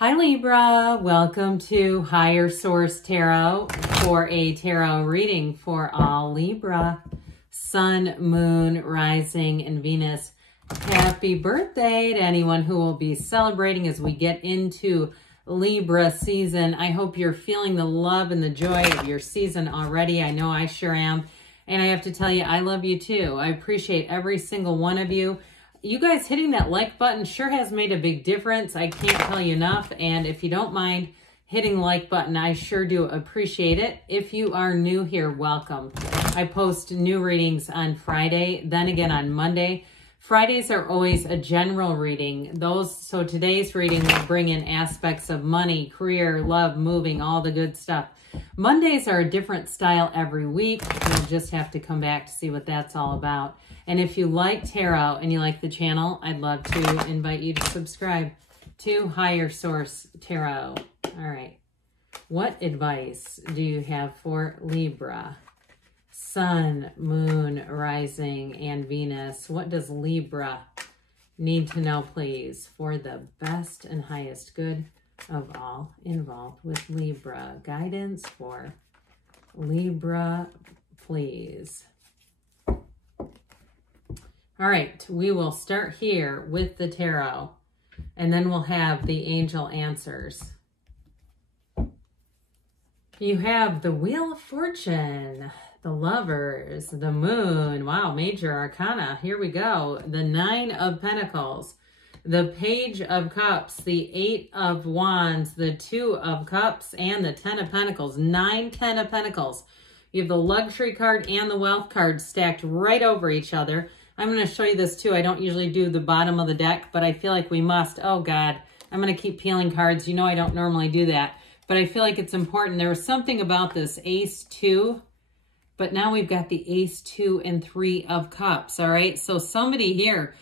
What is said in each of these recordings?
Hi Libra, welcome to Higher Source Tarot for a tarot reading for all Libra, Sun, Moon, Rising, and Venus. Happy birthday to anyone who will be celebrating as we get into Libra season. I hope you're feeling the love and the joy of your season already. I know I sure am. And I have to tell you, I love you too. I appreciate every single one of you. You guys hitting that like button sure has made a big difference. I can't tell you enough. And if you don't mind hitting the like button, I sure do appreciate it. If you are new here, welcome. I post new readings on Friday, then again on Monday. Fridays are always a general reading. So today's reading will bring in aspects of money, career, love, moving, all the good stuff. Mondays are a different style every week. You'll just have to come back to see what that's all about. And if you like tarot and you like the channel, I'd love to invite you to subscribe to Higher Source Tarot. All right. What advice do you have for Libra? Sun, Moon, Rising, and Venus. What does Libra need to know, please, for the best and highest good of all involved with Libra? Guidance for Libra, please. All right, we will start here with the tarot, and then we'll have the angel answers. You have the Wheel of Fortune, the Lovers, the Moon. Wow, major arcana. Here we go. The Nine of Pentacles, the Page of Cups, the Eight of Wands, the Two of Cups, and the Ten of Pentacles. 10 of Pentacles. You have the Luxury card and the Wealth card stacked right over each other. I'm going to show you this too. I don't usually do the bottom of the deck, but I feel like we must. Oh God, I'm going to keep peeling cards. You know I don't normally do that, but I feel like it's important. There was something about this Ace 2, but now we've got the Ace 2 and 3 of Cups, all right? So somebody here,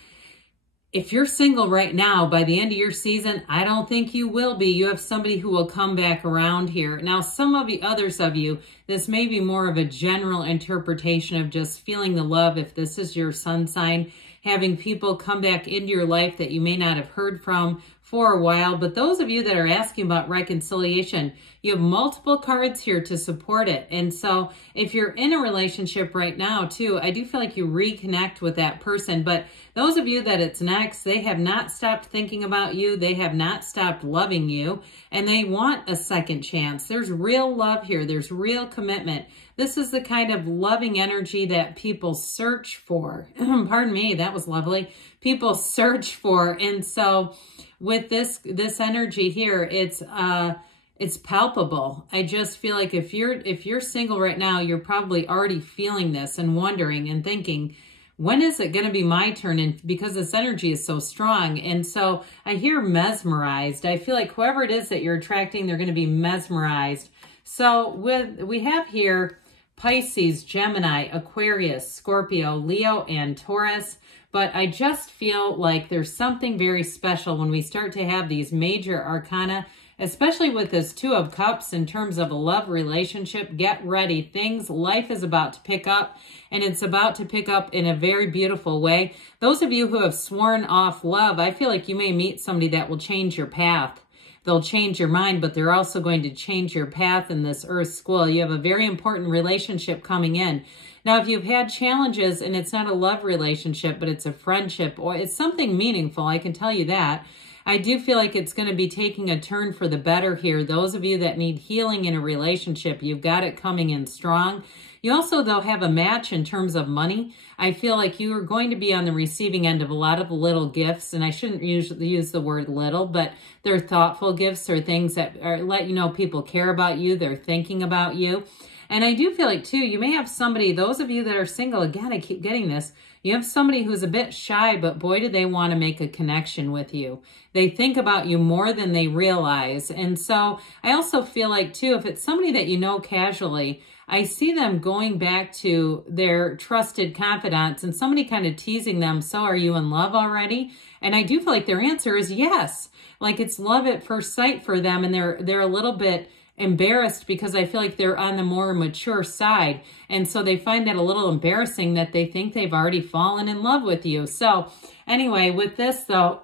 if you're single right now, by the end of your season, I don't think you will be. You have somebody who will come back around here. Now, some of the others of you, this may be more of a general interpretation of just feeling the love. If this is your sun sign, having people come back into your life that you may not have heard from for a while. But those of you that are asking about reconciliation, you have multiple cards here to support it. And so if you're in a relationship right now too, I do feel like you reconnect with that person. But those of you that it's next, they have not stopped thinking about you. They have not stopped loving you, and they want a second chance. There's real love here. There's real commitment. This is the kind of loving energy that people search for. Pardon me, that was lovely. People search for. And so with this energy here, it's palpable. I just feel like if you're single right now, you're probably already feeling this and wondering and thinking, when is it going to be my turn? And because this energy is so strong. And so I hear mesmerized. I feel like whoever it is that you're attracting, they're going to be mesmerized. So we have here Pisces, Gemini, Aquarius, Scorpio, Leo, and Taurus. But I just feel like there's something very special when we start to have these major arcana, especially with this Two of Cups in terms of a love relationship. Get ready. Life is about to pick up, and it's about to pick up in a very beautiful way. Those of you who have sworn off love, I feel like you may meet somebody that will change your path. They'll change your mind, but they're also going to change your path in this Earth school. You have a very important relationship coming in. Now, if you've had challenges and it's not a love relationship, but it's a friendship or it's something meaningful, I can tell you that. I do feel like it's going to be taking a turn for the better here. Those of you that need healing in a relationship, you've got it coming in strong. You also, though, have a match in terms of money. I feel like you are going to be on the receiving end of a lot of little gifts, and I shouldn't usually use the word little, but they're thoughtful gifts or things that let you know people care about you, they're thinking about you. And I do feel like, too, you may have somebody, those of you that are single, again, I keep getting this, you have somebody who's a bit shy, but boy, do they want to make a connection with you. They think about you more than they realize. And so I also feel like, too, if it's somebody that you know casually, I see them going back to their trusted confidants and somebody kind of teasing them, so are you in love already? And I do feel like their answer is yes. Like it's love at first sight for them, and they're a little bit embarrassed because I feel like they're on the more mature side. And so they find that a little embarrassing that they think they've already fallen in love with you. So anyway, with this though,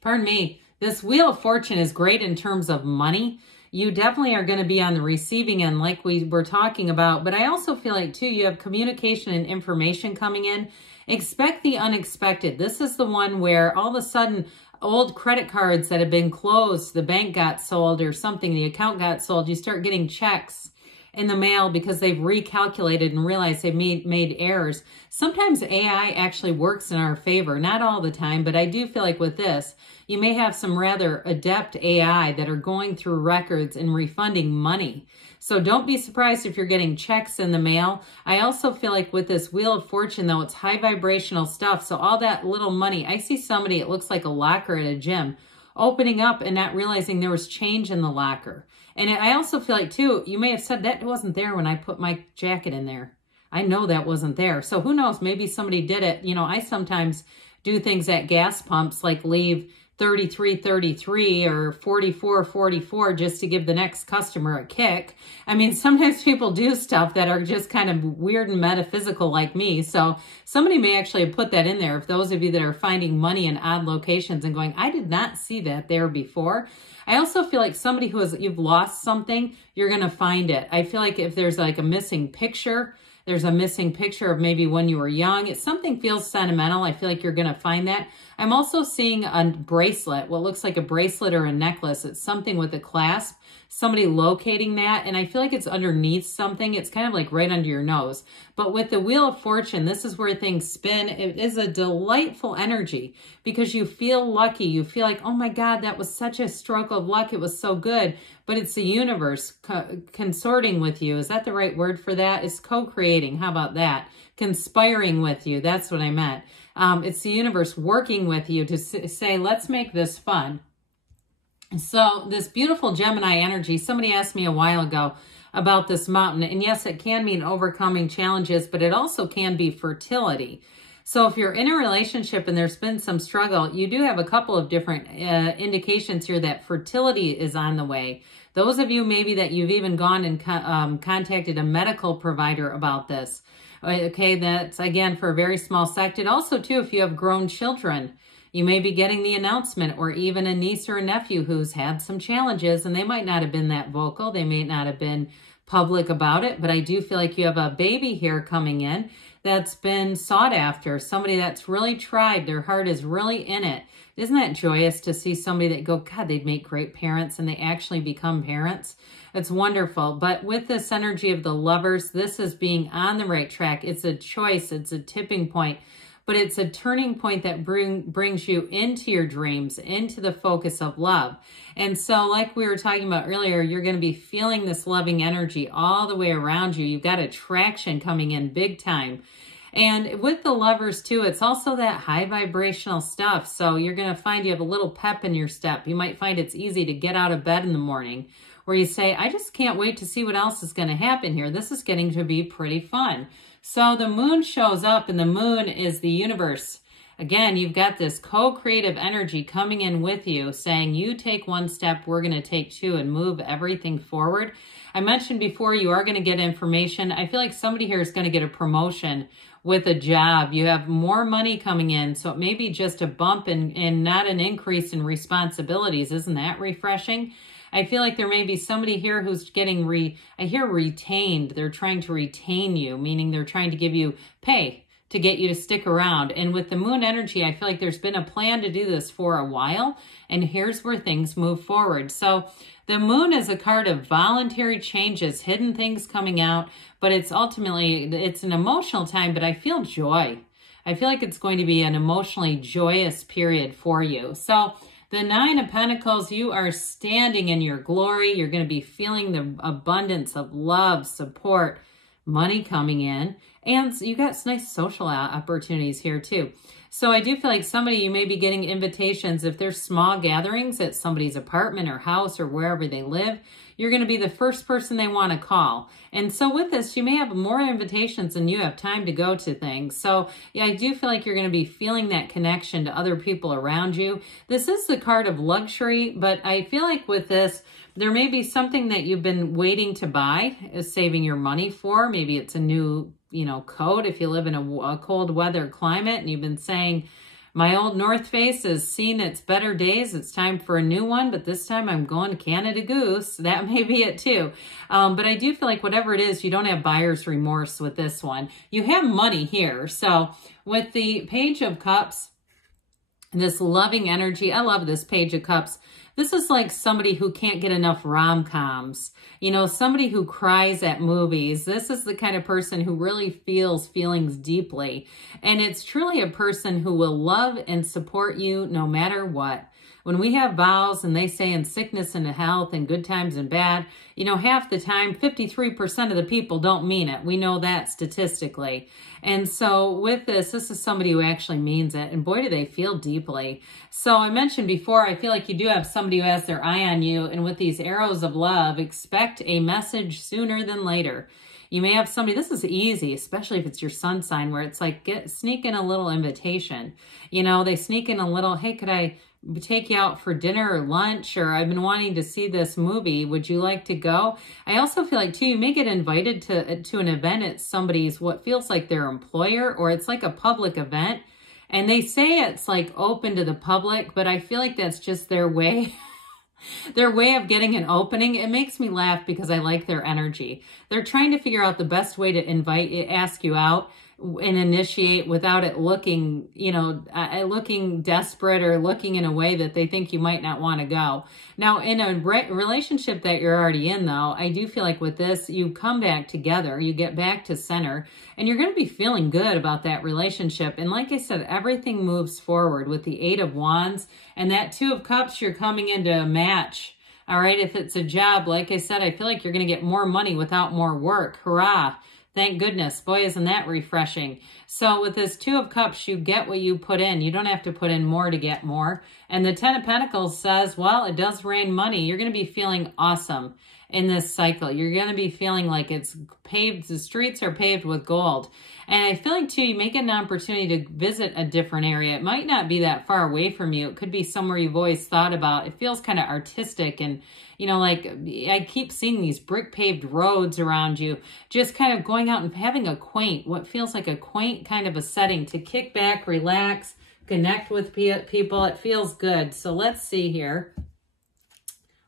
pardon me, This Wheel of Fortune is great in terms of money. You definitely are going to be on the receiving end like we were talking about. But I also feel like, too, you have communication and information coming in. Expect the unexpected. This is the one where all of a sudden old credit cards that have been closed, the bank got sold or something, the account got sold, you start getting checks in the mail because they've recalculated and realized they've made errors. Sometimes AI actually works in our favor, not all the time, but I do feel like with this, you may have some rather adept AI that are going through records and refunding money. So don't be surprised if you're getting checks in the mail. I also feel like with this Wheel of Fortune, though, it's high vibrational stuff. So all that little money, I see somebody, it looks like a locker at a gym, opening up and not realizing there was change in the locker. And I also feel like, too, you may have said that wasn't there when I put my jacket in there. I know that wasn't there. So who knows? Maybe somebody did it. You know, I sometimes do things at gas pumps like leave 33.33 or 44.44 just to give the next customer a kick. I mean, sometimes people do stuff that are just kind of weird and metaphysical like me. So somebody may actually have put that in there. If those of you that are finding money in odd locations and going, I did not see that there before. I also feel like somebody you've lost something, you're going to find it. I feel like if there's like a missing picture, there's a missing picture of maybe when you were young. If something feels sentimental, I feel like you're going to find that. I'm also seeing a bracelet, what looks like a bracelet or a necklace. It's something with a clasp, somebody locating that. And I feel like it's underneath something. It's kind of like right under your nose. But with the Wheel of Fortune, this is where things spin. It is a delightful energy because you feel lucky. You feel like, oh my God, that was such a stroke of luck. It was so good. But it's the universe consorting with you. Is that the right word for that? It's co-creating. How about that? Conspiring with you. That's what I meant. It's the universe working with you to say, let's make this fun. So this beautiful Gemini energy, somebody asked me a while ago about this mountain. And yes, it can mean overcoming challenges, but it also can be fertility. So if you're in a relationship and there's been some struggle, you do have a couple of different indications here that fertility is on the way. Those of you maybe that you've even gone and contacted a medical provider about this. Okay, that's again for a very small sector. Also too, if you have grown children, you may be getting the announcement, or even a niece or a nephew who's had some challenges, and they might not have been that vocal. They may not have been public about it, but I do feel like you have a baby here coming in that's been sought after, somebody that's really tried, their heart is really in it. Isn't that joyous to see somebody that go, God, they'd make great parents, and they actually become parents? It's wonderful. But with this energy of the Lovers, this is being on the right track. It's a choice. It's a tipping point. But it's a turning point that brings you into your dreams, into the focus of love. And so like we were talking about earlier, you're going to be feeling this loving energy all the way around you. You've got attraction coming in big time. And with the Lovers too, it's also that high vibrational stuff. So you're going to find you have a little pep in your step. You might find it's easy to get out of bed in the morning, where you say, I just can't wait to see what else is going to happen here. This is getting to be pretty fun. So the moon shows up, and the moon is the universe. Again, you've got this co-creative energy coming in with you, saying you take one step, we're going to take two, and move everything forward. I mentioned before, you are going to get information. I feel like somebody here is going to get a promotion with a job. You have more money coming in, so it may be just a bump and not an increase in responsibilities. Isn't that refreshing? I feel like there may be somebody here who's getting retained. They're trying to retain you, meaning they're trying to give you pay to get you to stick around. And with the moon energy, I feel like there's been a plan to do this for a while, and here's where things move forward. So the moon is a card of voluntary changes, hidden things coming out, but it's ultimately, it's an emotional time, but I feel joy. I feel like it's going to be an emotionally joyous period for you. So the Nine of Pentacles, you are standing in your glory. You're going to be feeling the abundance of love, support, money coming in. And you got some nice social opportunities here too. So I do feel like somebody, you may be getting invitations. If there's small gatherings at somebody's apartment or house or wherever they live, you're going to be the first person they want to call. And so with this, you may have more invitations than you have time to go to things. So yeah, I do feel like you're going to be feeling that connection to other people around you. This is the card of luxury, but I feel like with this, there may be something that you've been waiting to buy, saving your money for. Maybe it's a new, coat if you live in a cold weather climate, and you've been saying My old North Face has seen its better days. It's time for a new one, but this time I'm going to Canada Goose. That may be it too. But I do feel like whatever it is, you don't have buyer's remorse with this one. You have money here. So with the Page of Cups, this loving energy, I love this Page of Cups. This is like somebody who can't get enough rom-coms. You know, somebody who cries at movies. This is the kind of person who really feels feelings deeply. And it's truly a person who will love and support you no matter what. When we have vows and they say in sickness and health and good times and bad, you know, half the time, 53% of the people don't mean it. We know that statistically. And so with this is somebody who actually means it. And boy, do they feel deeply. So I mentioned before, I feel like you do have somebody who has their eye on you. And with these arrows of love, expect a message sooner than later. You may have somebody, this is easy, especially if it's your sun sign, where it's like, sneak in a little invitation. You know, they sneak in a little, hey, could I take you out for dinner or lunch, or I've been wanting to see this movie. Would you like to go? I also feel like too, you may get invited to an event at somebody's, what feels like their employer, or it's like a public event. And they say it's like open to the public, but I feel like that's just their way. Their way of getting an opening. It makes me laugh because I like their energy. They're trying to figure out the best way to ask you out and initiate without it looking, you know, looking desperate or looking in a way that they think you might not want to go. Now, in a relationship that you're already in, though, I do feel like with this, you come back together, you get back to center, and you're going to be feeling good about that relationship. And like I said, everything moves forward with the 8 of Wands and that 2 of Cups. You're coming into a match. All right. If it's a job, like I said, I feel like you're going to get more money without more work. Hurrah. Thank goodness. Boy, isn't that refreshing. So with this 2 of Cups, you get what you put in. You don't have to put in more to get more. And the 10 of Pentacles says, well, it does rain money. You're going to be feeling awesome in this cycle. You're going to be feeling like it's paved, the streets are paved with gold. And I feel like too, you may get an opportunity to visit a different area. It might not be that far away from you. It could be somewhere you've always thought about. It feels kind of artistic and, you know, like I keep seeing these brick paved roads around you, just kind of going out and having a quaint, what feels like a quaint kind of a setting to kick back, relax, connect with people. It feels good. So let's see here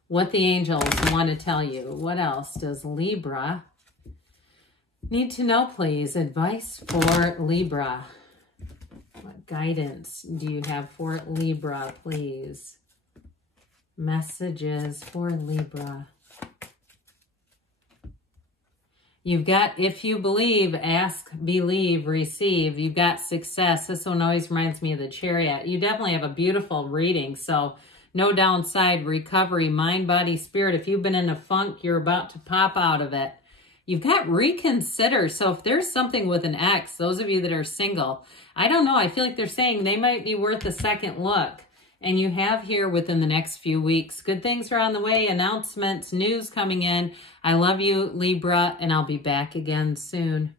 what the angels want to tell you. What else does Libra need to know, please? Advice for Libra. What guidance do you have for Libra, please? Messages for Libra. You've got, if you believe, ask, believe, receive. You've got success. This one always reminds me of the Chariot. You definitely have a beautiful reading. So no downside, recovery, mind, body, spirit. If you've been in a funk, you're about to pop out of it. You've got reconsider. So if there's something with an ex, those of you that are single, I don't know. I feel like they're saying they might be worth a second look. And you have here within the next few weeks. Good things are on the way. Announcements, news coming in. I love you, Libra, and I'll be back again soon.